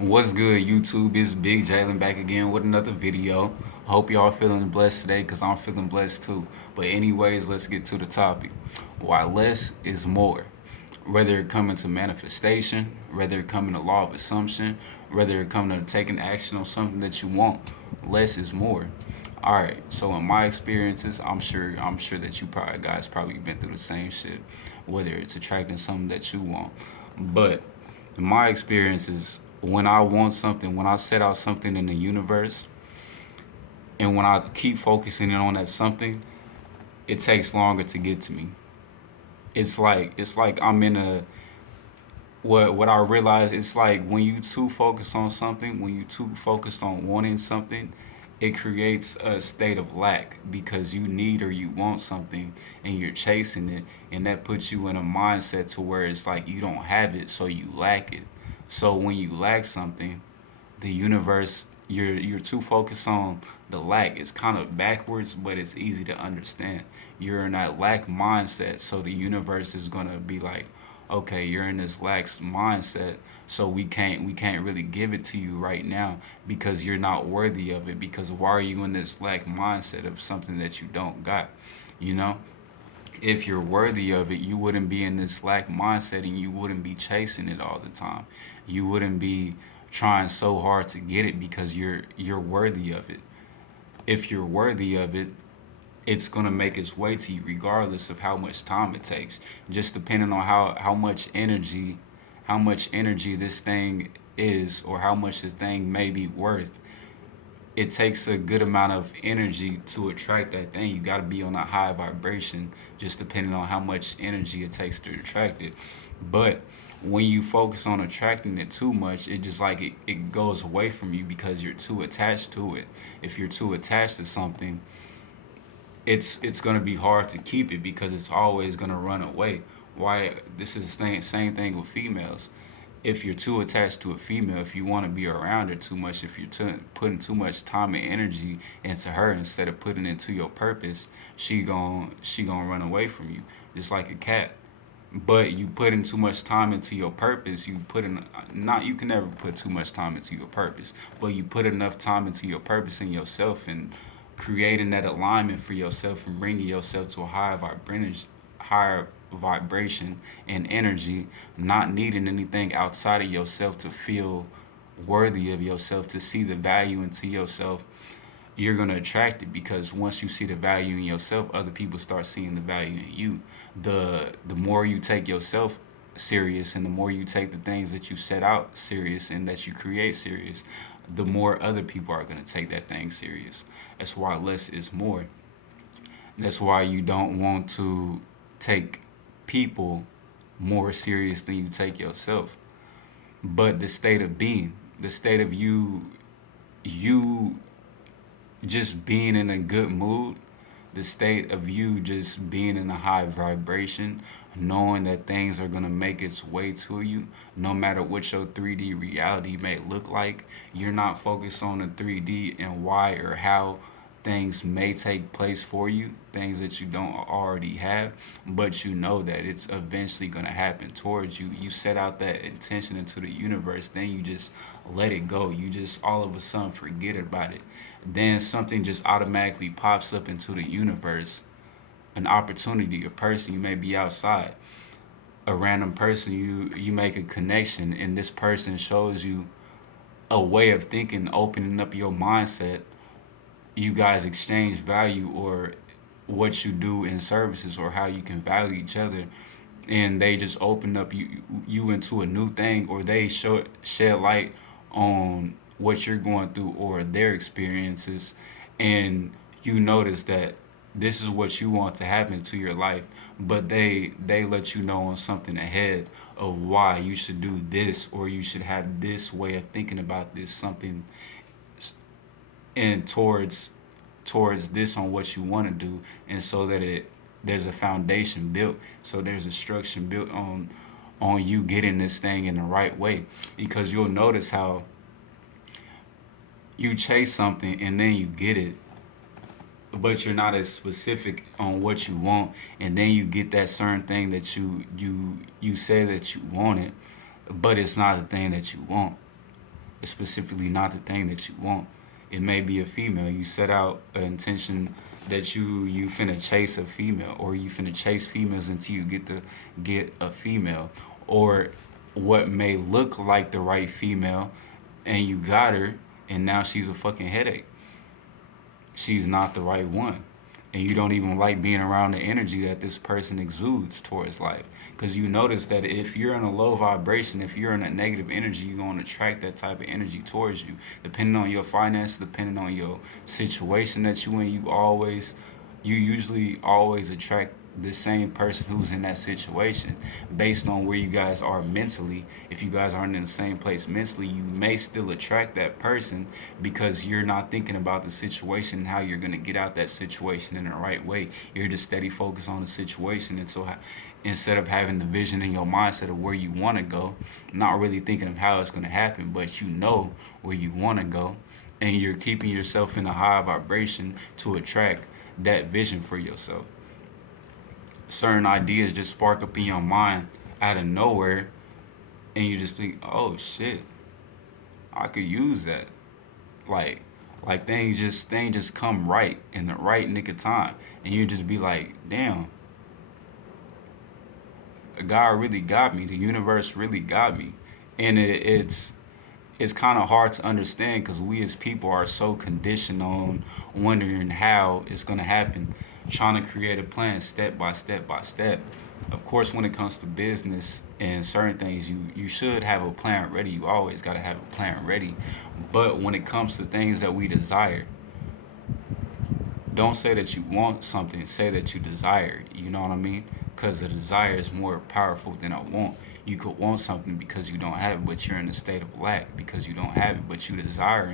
What's good, YouTube? It's Big Jalen back again with another video. Hope y'all feeling blessed today because I'm feeling blessed too. But anyways, let's get to the topic. Why less is more. Whether it coming to manifestation, whether it coming to law of assumption, whether it coming to taking action on something that you want, less is more. All right. So in my experiences, I'm sure that you probably guys probably been through the same shit. Whether it's attracting something that you want, but in my experiences, when I want something, when I set out something in the universe, and when I keep focusing in on that something, it takes longer to get to me. It's like I'm in a what I realize. It's like when you too focus on something, when you too focused on wanting something, it creates a state of lack because you need or you want something and you're chasing it, and that puts you in a mindset to where it's like you don't have it, so you lack it. So when you lack something, the universe, you're too focused on the lack. It's kind of backwards, but it's easy to understand. You're in that lack mindset, so the universe is gonna be like, okay, you're in this lack mindset, so we can't really give it to you right now because you're not worthy of it. Because why are you in this lack mindset of something that you don't got? You know, if you're worthy of it, you wouldn't be in this lack mindset and you wouldn't be chasing it all the time. You wouldn't be trying so hard to get it because you're worthy of it. If you're worthy of it, it's gonna make its way to you regardless of how much time it takes. Just depending on how much energy this thing is or how much this thing may be worth, it takes a good amount of energy to attract that thing. You got to be on a high vibration, just depending on how much energy it takes to attract it. But when you focus on attracting it too much, it just like it goes away from you because you're too attached to it. If you're too attached to something, it's gonna be hard to keep it because it's always gonna run away. Why this is the same thing with females. If you're too attached to a female, if you want to be around her too much, if you're putting too much time and energy into her instead of putting it into your purpose, she gonna run away from you, just like a cat. But you put in too much time into your purpose, you put in not you can never put too much time into your purpose, but you put enough time into your purpose and yourself and creating that alignment for yourself and bringing yourself to a higher vibration and energy, not needing anything outside of yourself to feel worthy of yourself, to see the value into yourself, you're going to attract it because once you see the value in yourself, other people start seeing the value in you. The more you take yourself serious and the more you take the things that you set out serious and that you create serious, the more other people are going to take that thing serious. That's why less is more. That's why you don't want to take people more serious than you take yourself. But the state of being, the state of you just being in a good mood, the state of you just being in a high vibration, knowing that things are going to make its way to you, no matter what your 3D reality may look like. You're not focused on the 3D and why or how things may take place for you, things that you don't already have, but you know that it's eventually going to happen towards you. You set out that intention into the universe, then you just let it go. You just all of a sudden forget about it. Then something just automatically pops up into the universe, an opportunity, a person. You may be outside, a random person, you make a connection, and this person shows you a way of thinking, opening up your mindset. You guys exchange value or what you do in services or how you can value each other, and they just open up you into a new thing, or they shed light on what you're going through or their experiences, and you notice that this is what you want to happen to your life, but they let you know on something ahead of why you should do this or you should have this way of thinking about this something, and towards this on what you want to do, and so that it there's a foundation built, so there's a structure built on you getting this thing in the right way. Because you'll notice how you chase something and then you get it, but you're not as specific on what you want, and then you get that certain thing that you say that you wanted, but it's not the thing that you want. specifically not the thing that you want. It may be a female. You set out an intention that you finna chase a female, or you finna chase females until you get a female, or what may look like the right female, and you got her, and now she's a fucking headache. She's not the right one. And you don't even like being around the energy that this person exudes towards life. Because you notice that if you're in a low vibration, if you're in a negative energy, you're going to attract that type of energy towards you. Depending on your finances, depending on your situation that you in, you usually always attract the same person who's in that situation based on where you guys are mentally. If you guys aren't in the same place mentally, you may still attract that person because you're not thinking about the situation and how you're going to get out that situation in the right way. You're just steady focused on the situation. And so instead of having the vision in your mindset of where you want to go, not really thinking of how it's going to happen, but you know where you want to go, and you're keeping yourself in a high vibration to attract that vision for yourself. Certain ideas just spark up in your mind out of nowhere, and you just think, oh shit, I could use that. Like things just come right in the right nick of time, and you just be like, damn, God really got me. The universe really got me, and it's kind of hard to understand because we as people are so conditioned on wondering how it's going to happen, trying to create a plan step by step by step. Of course, when it comes to business and certain things, you should have a plan ready. You always got to have a plan ready. But when it comes to things that we desire, don't say that you want something, say that you desire it. You know what I mean? Because the desire is more powerful than a want. You could want something because you don't have it, but you're in a state of lack because you don't have it. But you desire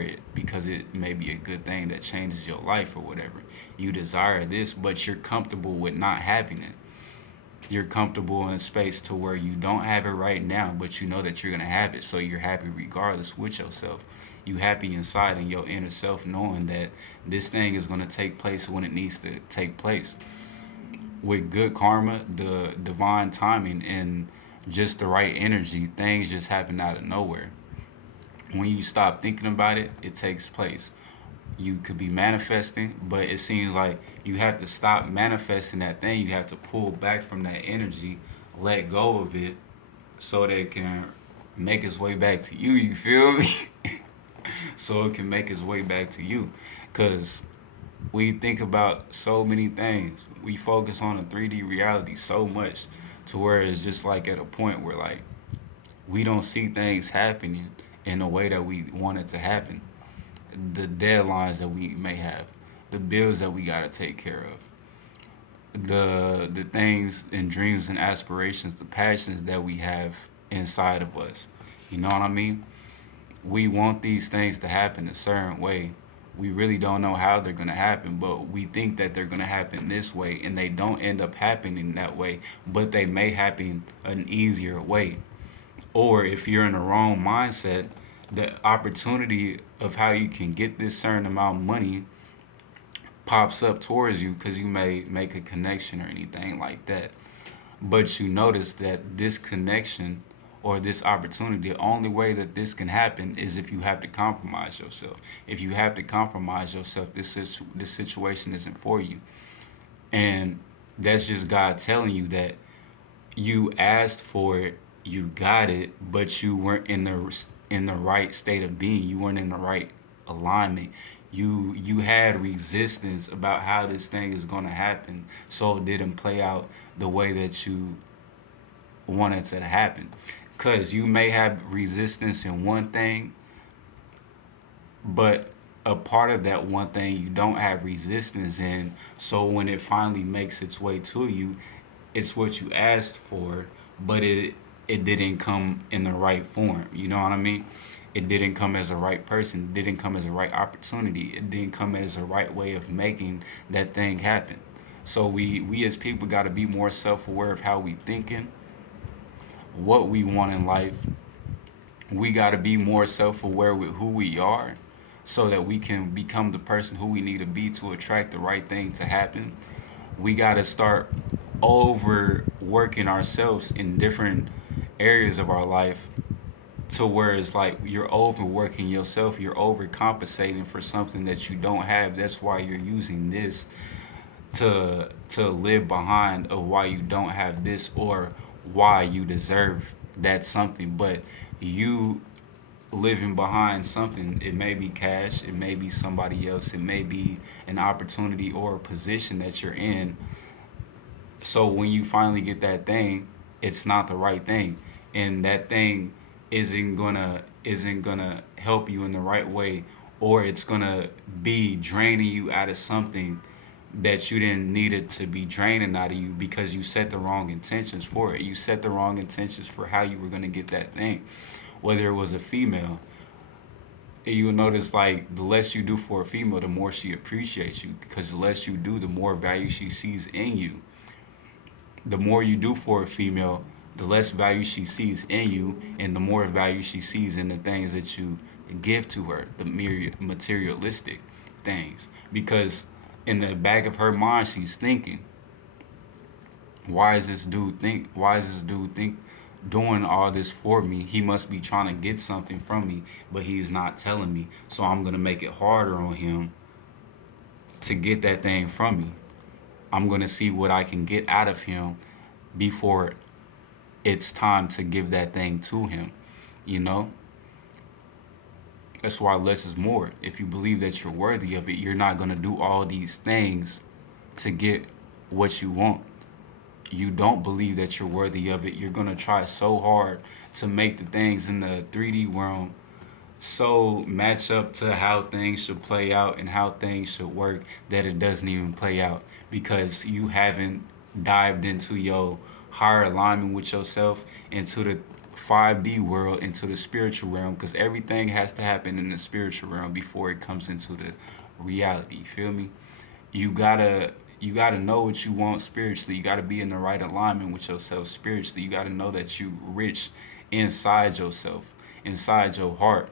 it because it may be a good thing that changes your life or whatever. You desire this, but you're comfortable with not having it. You're comfortable in a space to where you don't have it right now, but you know that you're gonna have it, so you're happy regardless with yourself. You happy inside in your inner self, knowing that this thing is gonna take place when it needs to take place. With good karma, the divine timing, and just the right energy, things just happen out of nowhere. When you stop thinking about it, it takes place. You could be manifesting, but it seems like you have to stop manifesting that thing. You have to pull back from that energy, let go of it, so that it can make its way back to you. You feel me? So it can make its way back to you. Because we think about so many things. We focus on a 3D reality so much to where it's just like at a point where like we don't see things happening in the way that we want it to happen. The deadlines that we may have, the bills that we gotta take care of, the things and dreams and aspirations, the passions that we have inside of us. You know what I mean? We want these things to happen a certain way. We really don't know how they're gonna happen, but we think that they're gonna happen this way, and they don't end up happening that way, but they may happen an easier way. Or if you're in the wrong mindset, the opportunity of how you can get this certain amount of money pops up towards you because you may make a connection or anything like that. But you notice that this connection or this opportunity, the only way that this can happen is if you have to compromise yourself. If you have to compromise yourself, this situation isn't for you. And that's just God telling you that you asked for it, you got it, but you weren't in the right state of being. You weren't in the right alignment. You had resistance about how this thing is going to happen, so it didn't play out the way that you wanted it to happen. Cuz you may have resistance in one thing, but a part of that one thing you don't have resistance in. So when it finally makes its way to you, it's what you asked for, but it didn't come in the right form. You know what I mean? It didn't come as a right person. It didn't come as a right opportunity. It didn't come as a right way of making that thing happen. So we as people got to be more self aware of how we thinking, what we want in life. We got to be more self aware with who we are, so that we can become the person who we need to be to attract the right thing to happen. We got to start overworking ourselves in different areas of our life to where it's like you're overworking yourself, you're overcompensating for something that you don't have. That's why you're using this to live behind of why you don't have this or why you deserve that something. But you living behind something, it may be cash, it may be somebody else, it may be an opportunity or a position that you're in. So when you finally get that thing, it's not the right thing, and that thing isn't gonna help you in the right way, or it's gonna be draining you out of something that you didn't need it to be draining out of you because you set the wrong intentions for it. You set the wrong intentions for how you were gonna get that thing. Whether it was a female, you'll notice like the less you do for a female, the more she appreciates you because the less you do, the more value she sees in you. The more you do for a female, the less value she sees in you, and the more value she sees in the things that you give to her, the mere materialistic things. Because in the back of her mind, she's thinking, why is this dude think doing all this for me? He must be trying to get something from me, but he's not telling me. So I'm gonna make it harder on him to get that thing from me. I'm gonna see what I can get out of him before it's time to give that thing to him. You know, that's why less is more. If you believe that you're worthy of it, you're not gonna do all these things to get what you want. You don't believe that you're worthy of it, you're gonna try so hard to make the things in the 3D realm so match up to how things should play out and how things should work that it doesn't even play out because you haven't dived into your higher alignment with yourself, into the 5D world, into the spiritual realm, because everything has to happen in the spiritual realm before it comes into the reality. You feel me? You gotta know what you want spiritually. You gotta be in the right alignment with yourself spiritually. You gotta know that you rich inside yourself, inside your heart,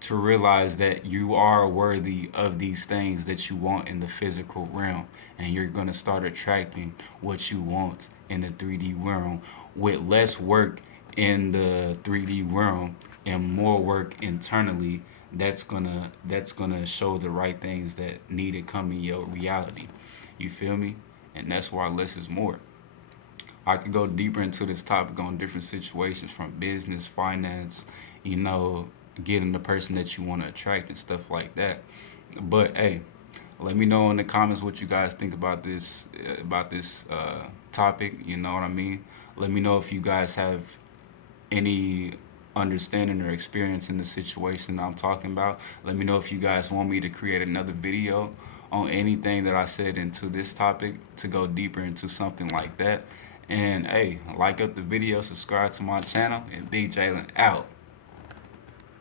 to realize that you are worthy of these things that you want in the physical realm, and you're going to start attracting what you want in the 3D realm with less work in the 3D realm and more work internally. That's gonna show the right things that need to come in your reality. You feel me? And that's why less is more. I could go deeper into this topic on different situations from business, finance, you know, getting the person that you want to attract and stuff like that. But hey, let me know in the comments what you guys think about this topic. You know what I mean? Let me know if you guys have any understanding or experience in the situation I'm talking about. Let me know if you guys want me to create another video on anything that I said into this topic to go deeper into something like that. And hey, like up the video, subscribe to my channel, and Big Jalen out.